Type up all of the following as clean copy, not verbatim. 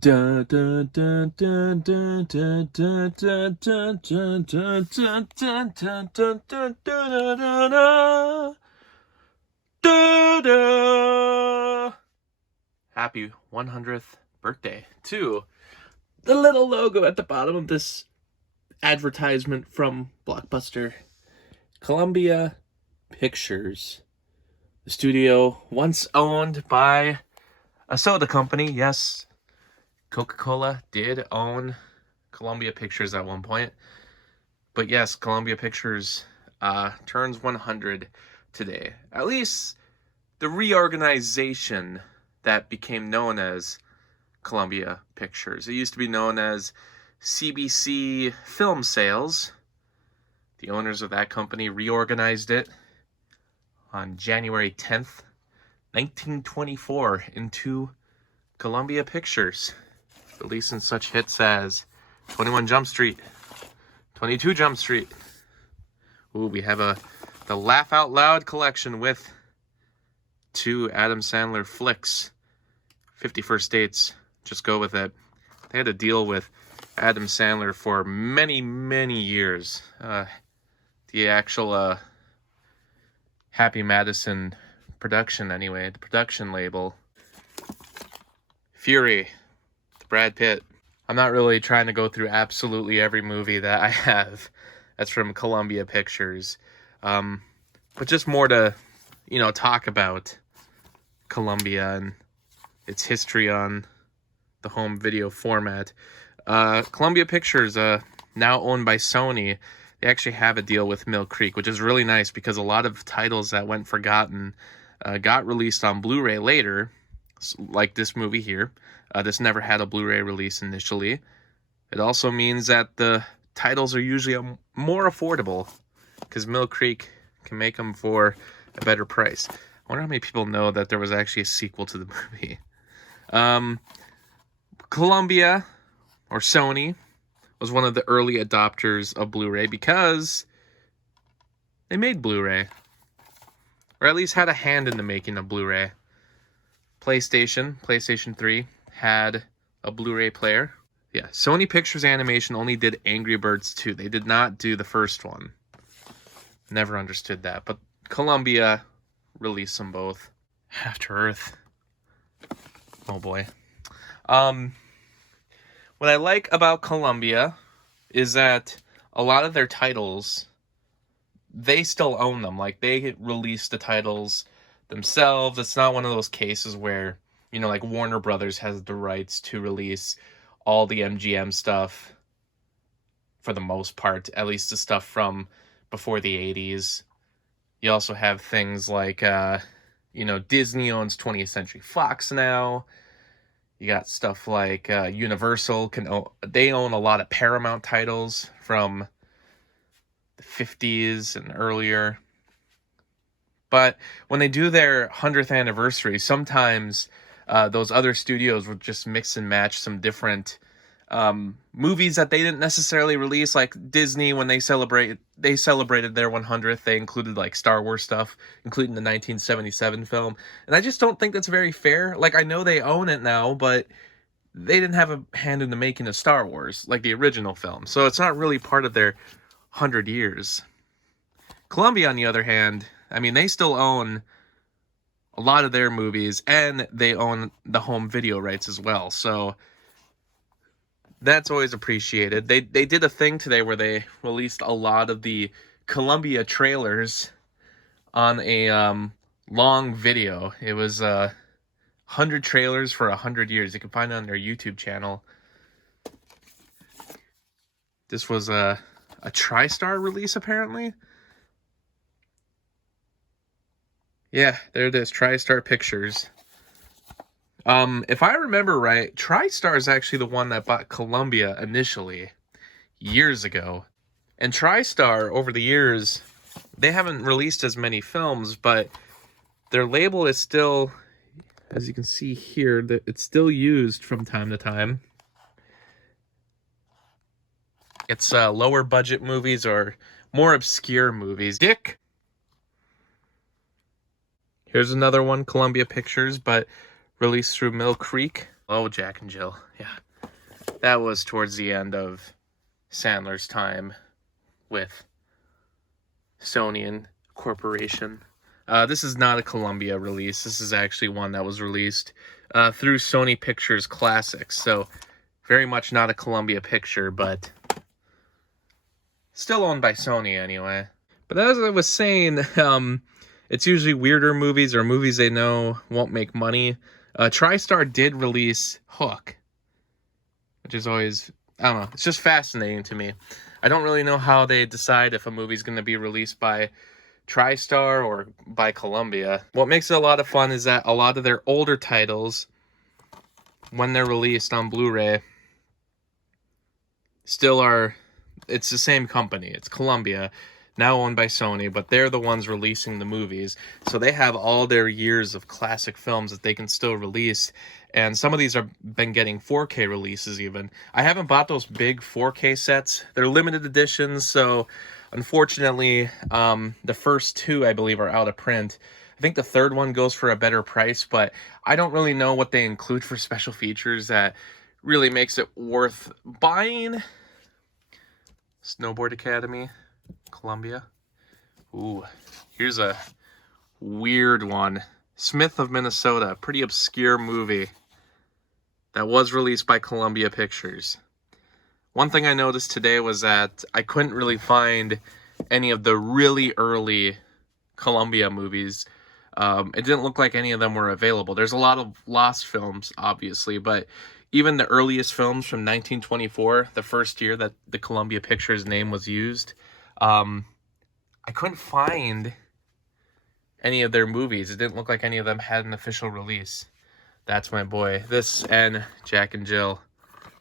Da, da, da, da, da, da, da, da, da, da, da, da, da, da, da, da, da, da, da, da. Happy 100th birthday to the little logo at the bottom of this advertisement from Blockbuster. Columbia Pictures, the studio once owned by a soda company. Yes, Coca-Cola did own Columbia Pictures at one point. But yes, Columbia Pictures turns 100 today. At least the reorganization that became known as Columbia Pictures. It used to be known as CBC Film Sales. The owners of that company reorganized it on January 10th, 1924 into Columbia Pictures, releasing such hits as 21 Jump Street, 22 Jump Street. Ooh, we have the Laugh Out Loud collection with 2 Adam Sandler flicks. 51st Dates, just go with it. They had to deal with Adam Sandler for many, many years. The actual Happy Madison production, anyway, the production label. Fury, Brad Pitt. I'm not really trying to go through absolutely every movie that I have that's from Columbia Pictures. But just more to, talk about Columbia and its history on the home video format. Columbia Pictures, now owned by Sony, they actually have a deal with Mill Creek, which is really nice because a lot of titles that went forgotten got released on Blu-ray later, like this movie here. This never had a Blu-ray release initially. It also means that the titles are usually more affordable because Mill Creek can make them for a better price. I wonder how many people know that there was actually a sequel to the movie. Columbia, or Sony, was one of the early adopters of Blu-ray because they made Blu-ray, or at least had a hand in the making of Blu-ray. PlayStation 3 had a Blu-ray player. Yeah, Sony Pictures Animation only did Angry Birds 2. They did not do the first one. Never understood that, but Columbia released them both. After Earth. Oh boy. What I like about Columbia is that a lot of their titles, they still own them. Like, they release the titles themselves. It's not one of those cases where, like Warner Brothers has the rights to release all the MGM stuff for the most part, at least the stuff from before the 80s. You also have things like, Disney owns 20th Century Fox now. You got stuff like Universal. They own a lot of Paramount titles from the 50s and earlier. But when they do their 100th anniversary, sometimes those other studios would just mix and match some different movies that they didn't necessarily release. Like Disney, when they celebrated their 100th, they included like Star Wars stuff, including the 1977 film. And I just don't think that's very fair. Like, I know they own it now, but they didn't have a hand in the making of Star Wars, like the original film. So it's not really part of their 100 years. Columbia, on the other hand, I mean, they still own a lot of their movies, and they own the home video rights as well. So that's always appreciated. They did a thing today where they released a lot of the Columbia trailers on a long video. It was 100 trailers for 100 years. You can find it on their YouTube channel. This was a TriStar release, apparently. Yeah, there it is, TriStar Pictures. If I remember right, TriStar is actually the one that bought Columbia initially, years ago. And TriStar, over the years, they haven't released as many films, but their label is still, as you can see here, that it's still used from time to time. It's lower budget movies or more obscure movies. Dick! Here's another one, Columbia Pictures, but released through Mill Creek. Oh, Jack and Jill. Yeah. That was towards the end of Sandler's time with Sony and Corporation. This is not a Columbia release. This is actually one that was released through Sony Pictures Classics. So very much not a Columbia picture, but still owned by Sony anyway. But as I was saying, it's usually weirder movies or movies they know won't make money. TriStar did release Hook, which is always, I don't know, it's just fascinating to me. I don't really know how they decide if a movie's going to be released by TriStar or by Columbia. What makes it a lot of fun is that a lot of their older titles, when they're released on Blu-ray, still are, it's the same company. It's Columbia, now owned by Sony, but they're the ones releasing the movies. So they have all their years of classic films that they can still release. And some of these have been getting 4K releases even. I haven't bought those big 4K sets. They're limited editions, so unfortunately, the first two, I believe, are out of print. I think the third one goes for a better price, but I don't really know what they include for special features that really makes it worth buying. Snowboard Academy, Columbia. Ooh, here's a weird one. Smith of Minnesota, pretty obscure movie that was released by Columbia Pictures. One thing I noticed today was that I couldn't really find any of the really early Columbia movies. It didn't look like any of them were available. There's a lot of lost films, obviously, but even the earliest films from 1924, the first year that the Columbia Pictures name was used, I couldn't find any of their movies. It didn't look like any of them had an official release. That's my boy. This and Jack and Jill.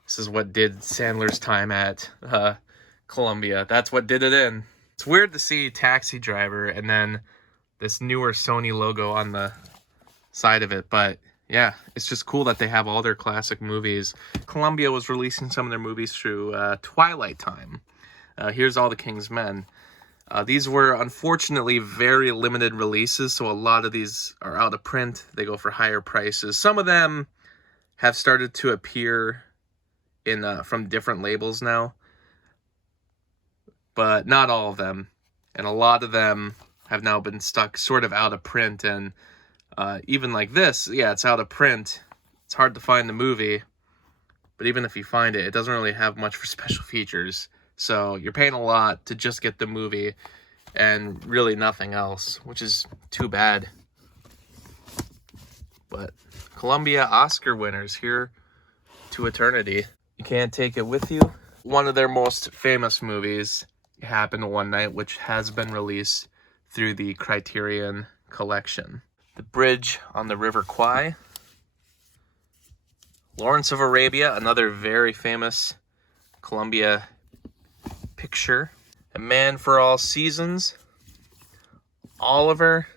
This is what did Sandler's time at Columbia. That's what did it in. It's weird to see Taxi Driver and then this newer Sony logo on the side of it, but yeah, it's just cool that they have all their classic movies. Columbia was releasing some of their movies through Twilight Time. Here's All the King's Men. These were unfortunately very limited releases, so a lot of these are out of print. They go for higher prices. Some of them have started to appear in from different labels now, but not all of them. And a lot of them have now been stuck sort of out of print, and even like this, yeah, it's out of print. It's hard to find the movie, but even if you find it, it doesn't really have much for special features. So you're paying a lot to just get the movie and really nothing else, which is too bad. But Columbia Oscar winners here to eternity. You Can't Take It With You. One of their most famous movies, Happened One Night, which has been released through the Criterion Collection. The Bridge on the River Kwai. Lawrence of Arabia, another very famous Columbia picture. A Man for All Seasons. Oliver.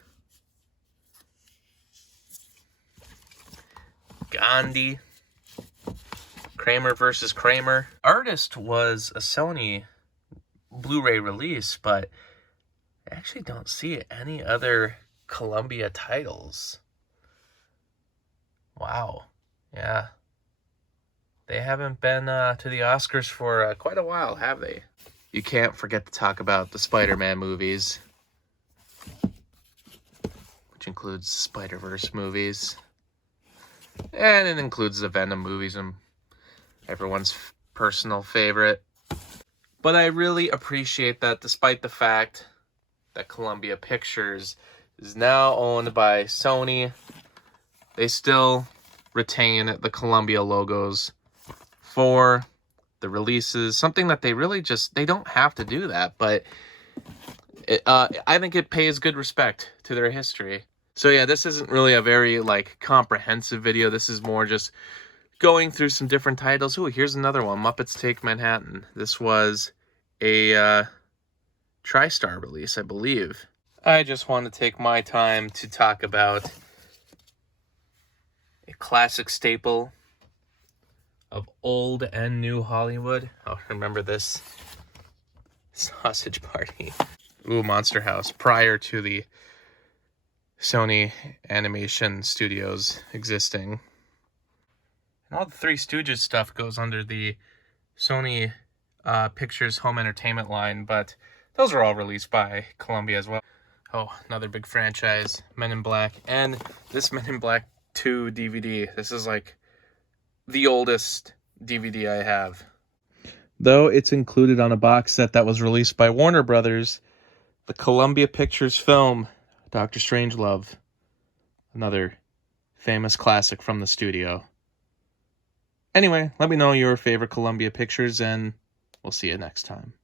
Gandhi. Kramer versus Kramer. Artist was a Sony Blu-ray release, but I actually don't see any other Columbia titles. Wow. Yeah. They haven't been to the Oscars for quite a while, have they? You can't forget to talk about the Spider-Man movies, which includes Spider-Verse movies. And it includes the Venom movies and everyone's personal favorite. But I really appreciate that despite the fact that Columbia Pictures is now owned by Sony, they still retain the Columbia logos for the releases. Something that they really just, they don't have to do that, but I think it pays good respect to their history. So yeah, this isn't really a very comprehensive video. This is more just going through some different titles. Ooh, here's another one, Muppets Take Manhattan. This was a TriStar release, I believe. I just want to take my time to talk about a classic staple of old and new Hollywood. Oh, remember this? Sausage Party. Ooh, Monster House. Prior to the Sony Animation Studios existing. And all the Three Stooges stuff goes under the Sony Pictures Home Entertainment line, but those are all released by Columbia as well. Oh, another big franchise, Men in Black. And this Men in Black 2 DVD. This is like the oldest DVD I have. Though it's included on a box set that was released by Warner Brothers, the Columbia Pictures film, Dr. Strangelove. Another famous classic from the studio. Anyway, let me know your favorite Columbia Pictures, and we'll see you next time.